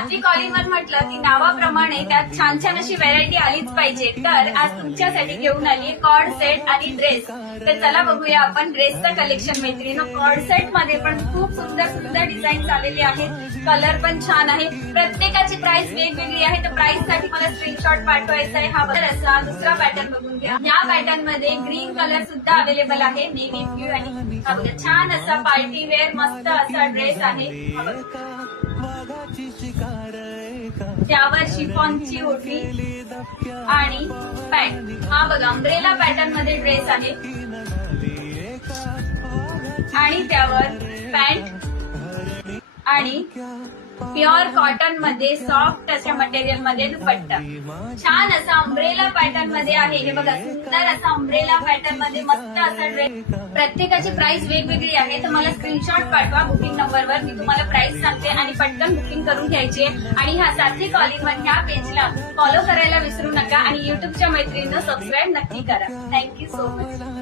सात्विक all in one म्हटलं की नावाप्रमाणे त्यात छान छान अशी व्हरायटी आलीच पाहिजे. तर आज तुमच्यासाठी घेऊन आली कॉर्ड सेट आणि ड्रेस. तर चला बघूया आपण ड्रेसचं कलेक्शन. मैत्रिणी, कॉर्ड सेट मध्ये पण खूप सुंदर सुंदर डिझाईन आलेले आहेत. कलर पण छान आहे. प्रत्येकाची प्राइस वेगवेगळी आहे. तर प्राइस साठी मला स्क्रीनशॉट पाठवायचा आहे. हा बघा असा दुसरा पॅटर्न बघून घ्या. या पॅटर्न मध्ये ग्रीन कलर सुद्धा अवेलेबल आहे. नेव्ही ब्ल्यू आणि हा बघा छान असा पार्टी वेअर मस्त असा ड्रेस आहे. त्यावर शिफॉनची ओढणी आणि पॅन्ट. हा बघा अम्ब्रेला पॅटर्न मध्ये ड्रेस आहे आणि त्यावर पॅन्ट आणि प्युअर कॉटन मध्ये सॉफ्ट अशा मटेरियल मध्ये दुपट्टा. छान असा अम्ब्रेला पॅटर्न मध्ये आहे. हे बघा सुंदर असा अम्ब्रेला पॅटर्न मध्ये मस्त असा ड्रेस. प्रत्येकाची प्राइस वेगवेगळी आहे. तर मला स्क्रीनशॉट पाठवा बुकिंग नंबरवर. मी तुम्हाला प्राइस सांगते आणि पटकन बुकिंग करून घ्यायची. आणि ह्या सात्विक ऑल इन वन ह्या पेजला फॉलो करायला विसरू नका आणि युट्यूबच्या मैत्रिणींना सबस्क्राईब नक्की करा. Thank you so much.